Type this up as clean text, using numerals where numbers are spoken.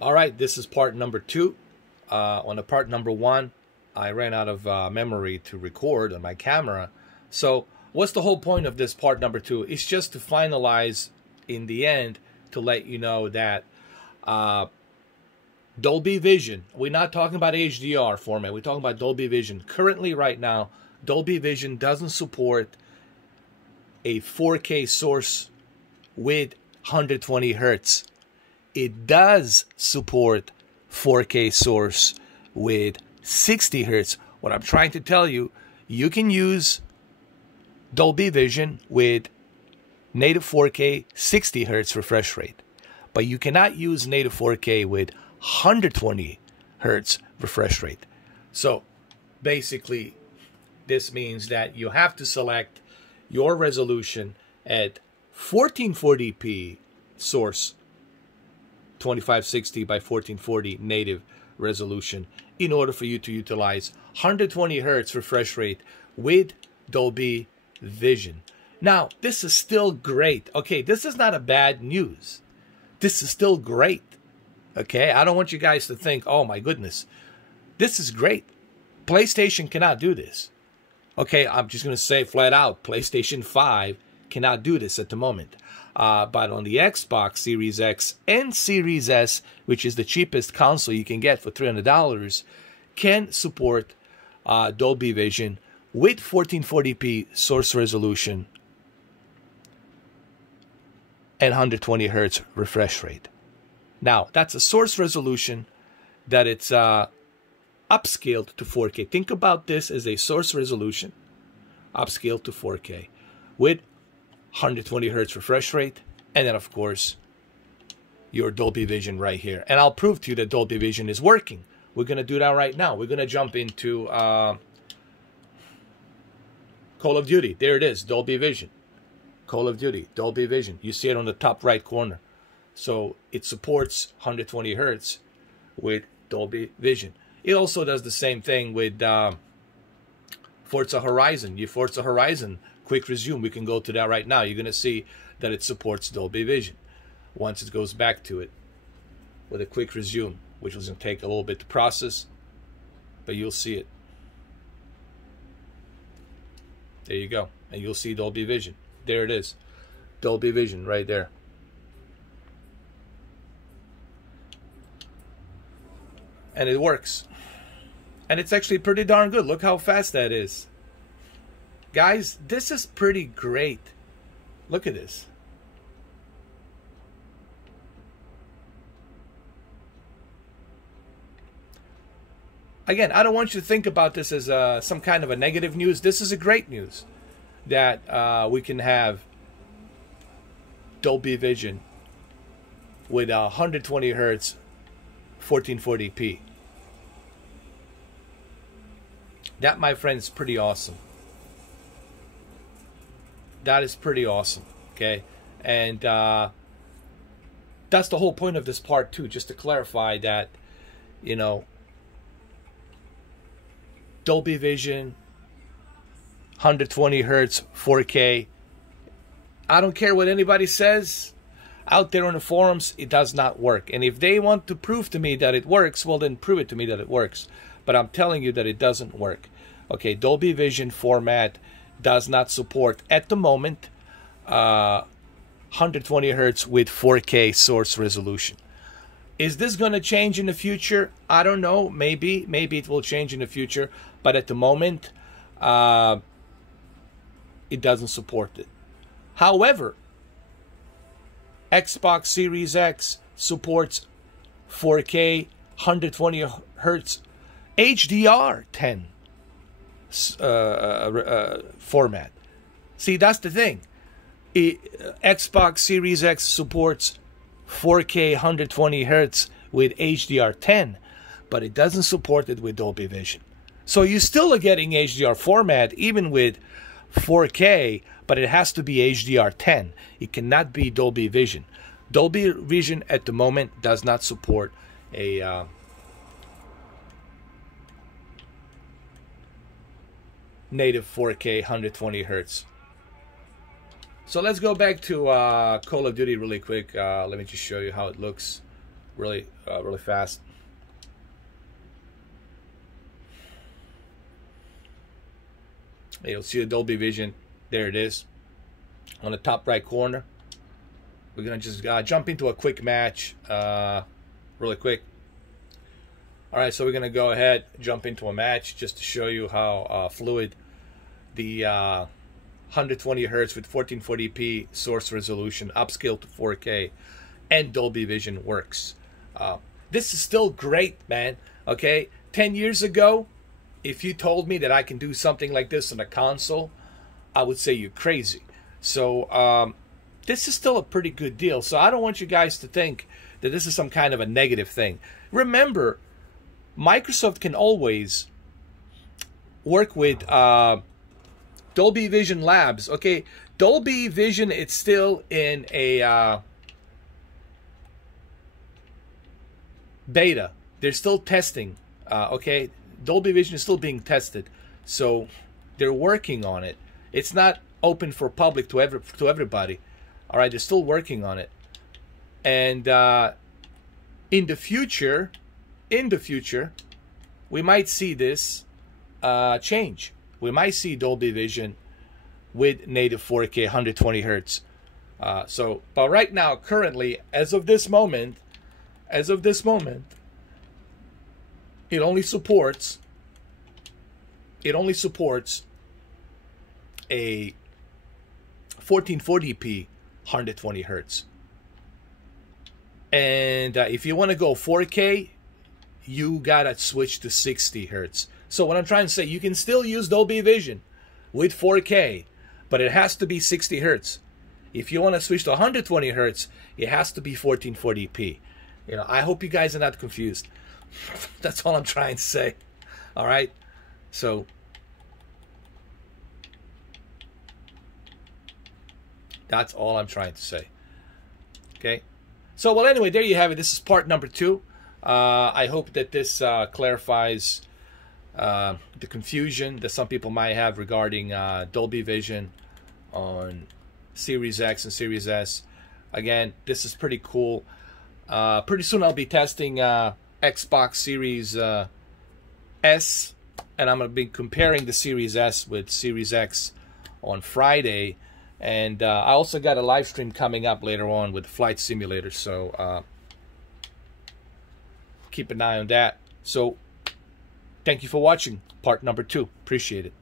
All right, this is part number 2. On the part number 1, I ran out of memory to record on my camera. So what's the whole point of this part number 2? It's just to finalize in the end to let you know that Dolby Vision, we're not talking about HDR format, we're talking about Dolby Vision. Currently, right now, Dolby Vision doesn't support a 4K source with 120 hertz. It does support 4K source with 60 hertz. What I'm trying to tell you, you can use Dolby Vision with native 4K 60 hertz refresh rate, but you cannot use native 4K with 120 hertz refresh rate. So basically, this means that you have to select your resolution at 1440p source 2560 by 1440 native resolution in order for you to utilize 120 hertz refresh rate with Dolby Vision. Now, this is still great. Okay, this is not a bad news. This is still great. Okay, I don't want you guys to think, oh my goodness, this is great. PlayStation cannot do this. Okay, I'm just going to say flat out, PlayStation 5 cannot do this at the moment. But on the Xbox Series X and Series S, which is the cheapest console you can get for $300, can support Dolby Vision with 1440p source resolution and 120 hertz refresh rate. Now, that's a source resolution that it's upscaled to 4K. Think about this as a source resolution upscaled to 4K with 120 hertz refresh rate, and then of course your Dolby Vision right here. And I'll prove to you that Dolby Vision is working. We're going to do that right now. We're going to jump into Call of Duty. There it is, Dolby Vision. Call of Duty, Dolby Vision. You see it on the top right corner. So it supports 120 hertz with Dolby Vision. It also does the same thing with Forza Horizon. Your Forza Horizon quick resume, we can go to that right now. You're going to see that it supports Dolby Vision once it goes back to it with a quick resume, which was going to take a little bit to process, but you'll see it. There you go. And you'll see Dolby Vision. There it is. Dolby Vision right there. And it works. And it's actually pretty darn good. Look how fast that is. Guys, this is pretty great. Look at this. Again, I don't want you to think about this as some kind of a negative news. This is a great news that we can have Dolby Vision with 120 hertz 1440p. That, my friend, is pretty awesome. That is pretty awesome, okay? And that's the whole point of this part too, just to clarify that, you know, Dolby Vision, 120 hertz, 4K. I don't care what anybody says out there on the forums, it does not work. And if they want to prove to me that it works, well then prove it to me that it works. But I'm telling you that it doesn't work. Okay, Dolby Vision format does not support at the moment 120 hertz with 4K source resolution. Is this going to change in the future? I don't know. Maybe it will change in the future, but at the moment it doesn't support it. However, Xbox Series X supports 4K 120 hertz HDR10 format. See, that's the thing. Xbox Series X supports 4K 120 hertz with HDR10, but it doesn't support it with Dolby Vision. So you still are getting HDR format even with 4K, but it has to be HDR10. It cannot be Dolby Vision. Dolby Vision at the moment does not support a native 4K 120 hertz. So let's go back to Call of Duty really quick. Let me just show you how it looks really fast. You'll see the Dolby Vision. There it is on the top right corner. We're gonna just jump into a quick match, really quick. All right, so we're gonna go ahead, jump into a match just to show you how fluid the 120 hertz with 1440p source resolution, upscale to 4K, and Dolby Vision works. This is still great, man. Okay, 10 years ago, if you told me that I can do something like this on a console, I would say you're crazy. So this is still a pretty good deal. So I don't want you guys to think that this is some kind of a negative thing. Remember, Microsoft can always work with Dolby Vision Labs. Okay, Dolby Vision, it's still in a beta. They're still testing. Okay, Dolby Vision is still being tested, so they're working on it. It's not open for public to everybody. All right, they're still working on it, and in the future, we might see this change. We might see Dolby Vision with native 4K 120 hertz. But right now, currently, as of this moment, it only supports a 1440p 120 hertz. And if you want to go 4K, you gotta switch to 60 hertz. So what I'm trying to say, you can still use Dolby Vision with 4K, but it has to be 60 hertz. If you want to switch to 120 hertz, it has to be 1440p. You know, I hope you guys are not confused. That's all I'm trying to say. All right, so that's all I'm trying to say. Okay, so well, anyway, there you have it. This is part number 2. I hope that this clarifies the confusion that some people might have regarding Dolby Vision on Series X and Series S. Again, this is pretty cool. Pretty soon I'll be testing Xbox Series S, and I'm going to be comparing the Series S with Series X on Friday. And I also got a live stream coming up later on with Flight Simulator, so keep an eye on that. So thank you for watching part number 2. Appreciate it.